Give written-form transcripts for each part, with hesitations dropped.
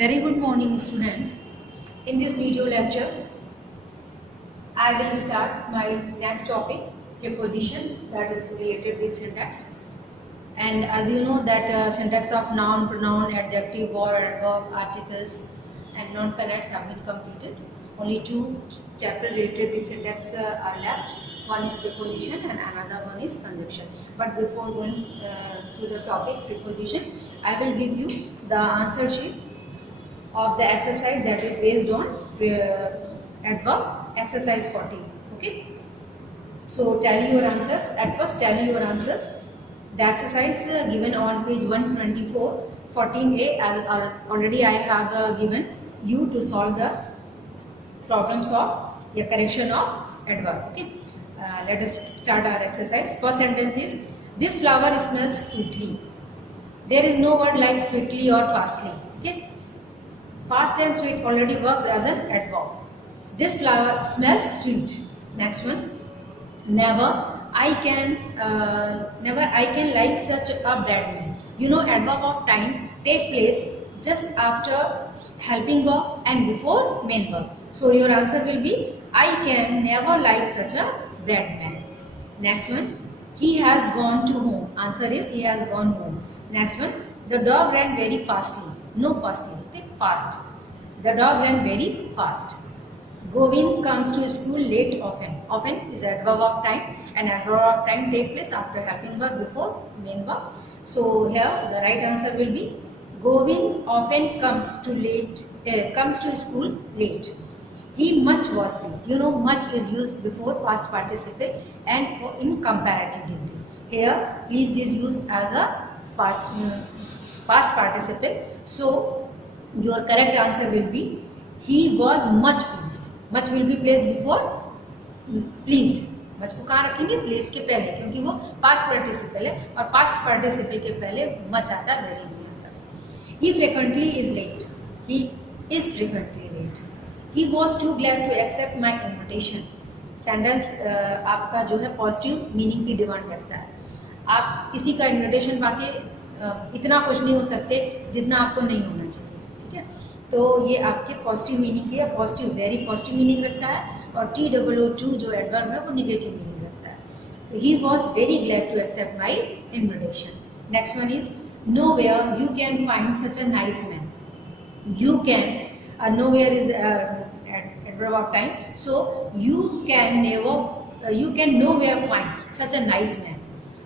Very good morning, students. In this video lecture, I will start my next topic, preposition, that is related with syntax. And as you know that syntax of noun, pronoun, adjective, verb, adverb, articles and non-finite have been completed. Only two chapters related with syntax are left. One is preposition and another one is conjunction. But before going through the topic preposition, I will give you the answer sheet of the exercise that is based on adverb exercise 14. Okay, so tally your answers. At first tally your answers. The exercise given on page 124 14a, as already I have given you to solve the problems of the correction of adverb. Okay, let us start our exercise. First sentence is, this flower smells sweetly. There is no word like sweetly or fastly. Okay, fast and sweet already works as an adverb. This flower smells sweet. Next one. Never I can like such a bad man. You know, adverb of time take place just after helping verb and before main verb. So your answer will be, I can never like such a bad man. Next one. He has gone to home. Answer is, he has gone home. Next one. The dog ran very fastly. No fastly. Okay, fast. The dog ran very fast. Govind comes to school late often. Often is adverb of time, and adverb of time take place after helping verb before main verb. So here the right answer will be, Govind often comes to school late. He much was pleased. You know, much is used before past participle and in comparative degree. Here pleased is used as a past participle. So your correct answer will be, he was much pleased. Much will be placed before pleased. much को कहाँ रखेंगे? placed के पहले, क्योंकि वो past participle है और past participle के पहले much आता है, very नहीं आता. He frequently is late. He is frequently late. He was too glad to accept my invitation. Sentence आपका जो है पॉजिटिव मीनिंग की डिमांड करता है. आप किसी का इन्विटेशन पाके इतना खुश नहीं हो सकते जितना आपको नहीं होना चाहिए. ठीक है, तो ये आपके पॉजिटिव मीनिंग के, पॉजिटिव वेरी पॉजिटिव मीनिंग रखता है, और TOO2 जो एडवर्ब है वो निगेटिव मीनिंग रखता है. तो he was very glad to accept my invitation. Next one is, nowhere you can find such a nice man. You can, nowhere is adverb of time, so you can nowhere find such a nice man.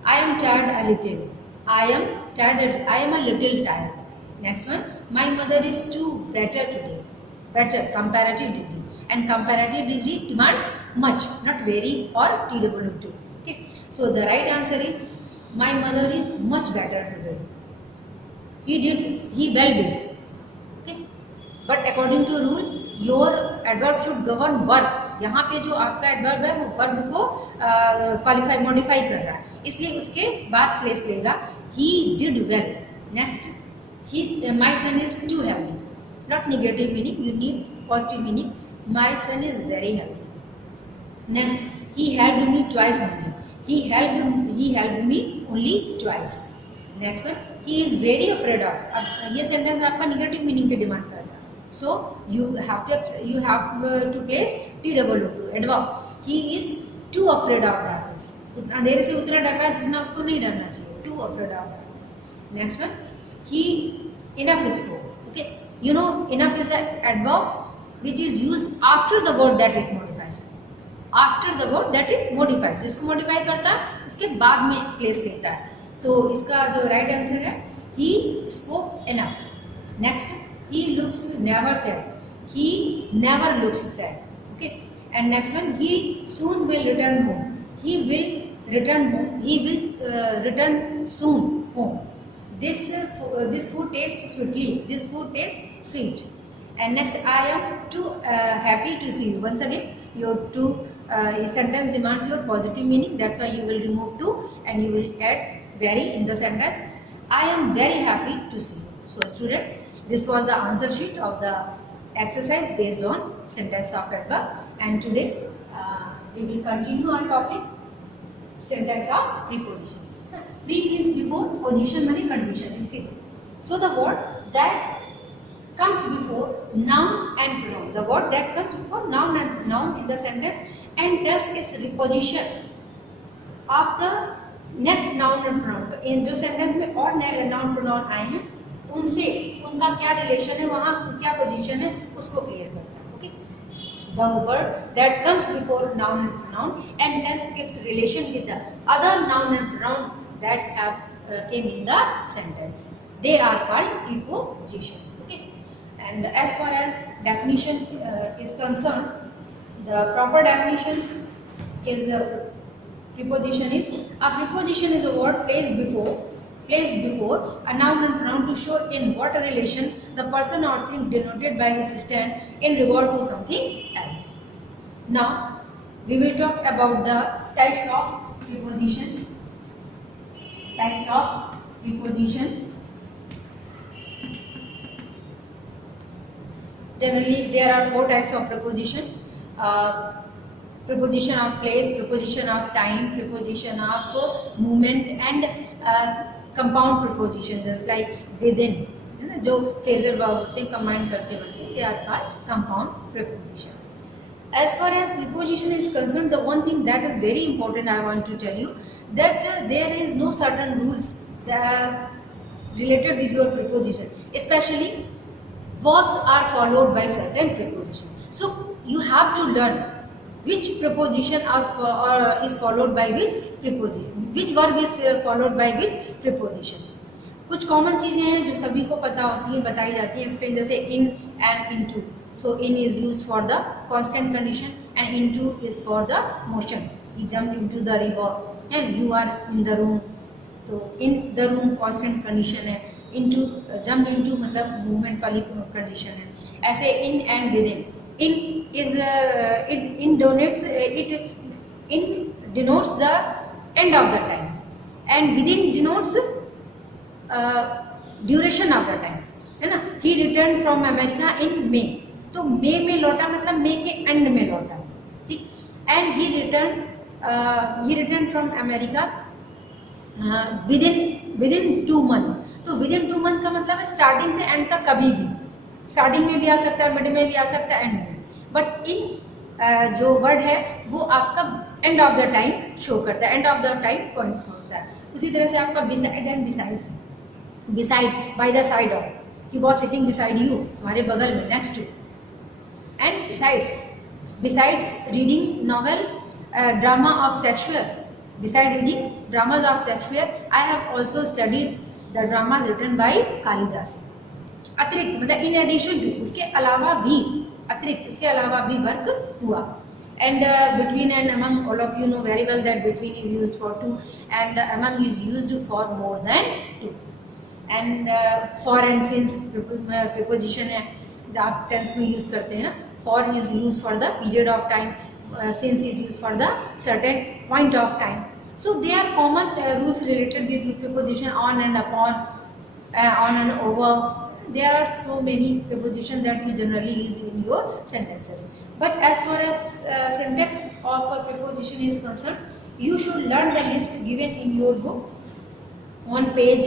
I am tired a little. I am a little tired. Next one. My mother is too better today. Better, comparative degree. And comparative degree demands much, not very or TOO2. Okay. So the right answer is, my mother is much better today. He well did. Okay. But according to rule, your adverb should govern verb. यहाँ पे जो आपका adverb है वो verb को qualify modify कर रहा है, इसलिए उसके बाद प्लेस लेगा. He did well. Next. My son is too happy. Not negative meaning, you need positive meaning. My son is very happy. Next. He helped me twice only. He helped me only twice. Next one. He is very afraid of. अब ये sentence आपका negative meaning की demand करता है. So you have to place TOO2 adverb. He is too afraid of darkness. अंधेरे से उतना डर रहा है जितना उसको नहीं डरना चाहिए. Too afraid of darkness. Next one. He enough spoke. Okay. You know, enough is an adverb which is used after the word that it modifies. After the word that it modifies. जिसको modify करता है उसके बाद में place लेता है. तो इसका जो right answer है, he spoke enough. Next. He looks never sad. He never looks sad. Okay. And next one. He soon will return home. He will return home. He will return soon home. This food tastes sweetly. This food tastes sweet. And next, I am too happy to see you. Once again, your two sentence demands your positive meaning. That's why you will remove to and you will add very in the sentence. I am very happy to see you. So, student, this was the answer sheet of the exercise based on syntax of adverb, and today we will continue our topic syntax of preposition. Pre means before, position means condition, स्थिति. So the word that comes before noun and pronoun. The word that comes before noun and pronoun in the sentence and tells its reposition of the next noun and pronoun. तो इन जो sentence में और noun pronoun आए हैं उनसे उनका क्या relation है, वहाँ क्या पोजीशन है, उसको क्लियर करता है. Okay, the word that comes before noun and pronoun and tells its relation with the other noun and pronoun that have came in the sentence. They are called preposition. Okay, and as far as definition is concerned, the proper definition is preposition is a preposition is a word placed before a noun and pronoun to show in what relation the person or thing denoted by it stand in regard to something else. Now we will talk about the types of preposition. Generally there are 4 types of preposition. Preposition of place, preposition of time, preposition of movement and compound preposition, just like within, है ना, जो phrasal verb होते हैं combine करके बनते हैं, they are called compound preposition. As far as preposition is concerned, the one thing that is very important I want to tell you that there is no certain rules that related with your preposition. Especially verbs are followed by certain preposition. So you have to learn which preposition is followed by which preposition, which verb is followed by which preposition. कुछ common चीज़ें हैं जो सभी को पता होती हैं, बताई जाती हैं, एक्सप्लेन, जैसे in and into. So in is used for the constant condition and into is for the motion. He jumped into the river and you are in the room. तो in the room constant condition है, into jumped into मतलब movement वाली condition है. ऐसे in and with in. In is it denotes the end of the time and within denotes duration of the time, है ना. He returned from America in May. तो May में लौटा मतलब May के end में लौटा, ठीक. And he returned from America within 2 months. तो within 2 months का मतलब है स्टार्टिंग से एंड तक कभी भी. स्टार्टिंग में भी आ सकता है, मिड में भी आ सकता है, एंड में. बट इन जो वर्ड है वो आपका end of the time show करता है, end of the time point होता है. उसी तरह से आपका beside and besides. Beside by the side of, he was sitting beside you, तुम्हारे बगल में, next to. And besides reading novel drama of Shakespeare. Beside reading dramas of Shakespeare I have also studied the dramas written by Kalidas. अतिरिक्त मतलब in addition to, उसके अलावा भी, अतिरिक्त उसके अलावा भी वर्क हुआ. And between and among, all of you know very well that between is used for 2 and among is used for more than 2. And for and since preposition है जो आप टेंस में यूज करते हैं ना. For is use for the period of time, since is use for the certain point of time. So they are common rules related with preposition on and upon, on and over. There are so many prepositions that you generally use in your sentences. But as far as syntax of a preposition is concerned, you should learn the list given in your book on page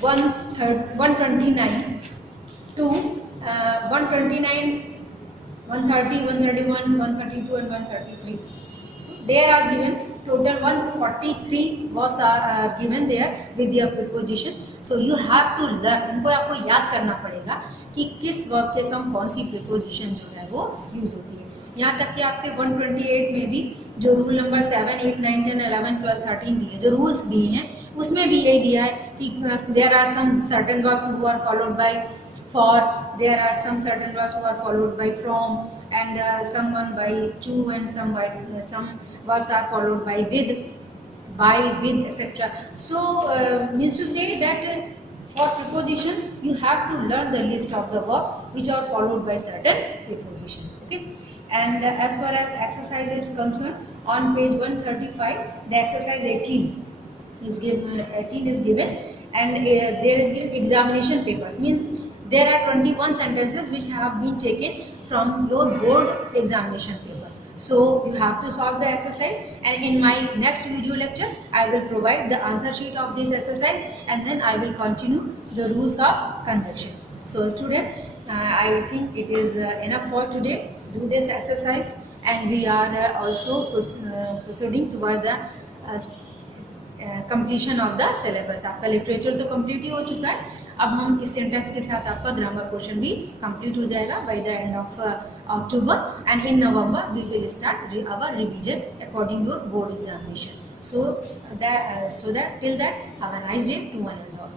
129 to 129, 130, 131, 132 and 133. So there are given total 143 verbs are given there with their preposition. So you have to learn, इनको आपको याद करना पड़ेगा कि किस verb के साथ कौन सी preposition जो है वो यूज होती है. यहाँ तक कि आपके 128 में भी जो रूल नंबर 7, 8, 9, 10, 11, 12, 13 दिए, जो रूल्स दिए हैं उसमें भी यही दिया है कि there are some certain verbs who are followed by for, there are some certain verbs who are followed by from, and some one by to, and some verbs are followed by with, by, with, etc. So means to say that for preposition you have to learn the list of the verb which are followed by certain preposition. Okay, and as far as exercise is concerned, on page 135 the exercise 18 is given, and there is given examination papers. Means there are 21 sentences which have been taken from your board examination paper. So you have to solve the exercise, and in my next video lecture I will provide the answer sheet of this exercise, and then I will continue the rules of conjunction. So student, I think it is enough for today. Do this exercise, and we are also proceeding towards the completion of the syllabus. आपका literature तो complete ही हो चुका है. अब हम इस syntax के साथ आपका ग्रामर पोर्शन भी कंप्लीट हो जाएगा by the end of October, and in November we will start our revision according your board examination. So that till that, have a nice day to one and all.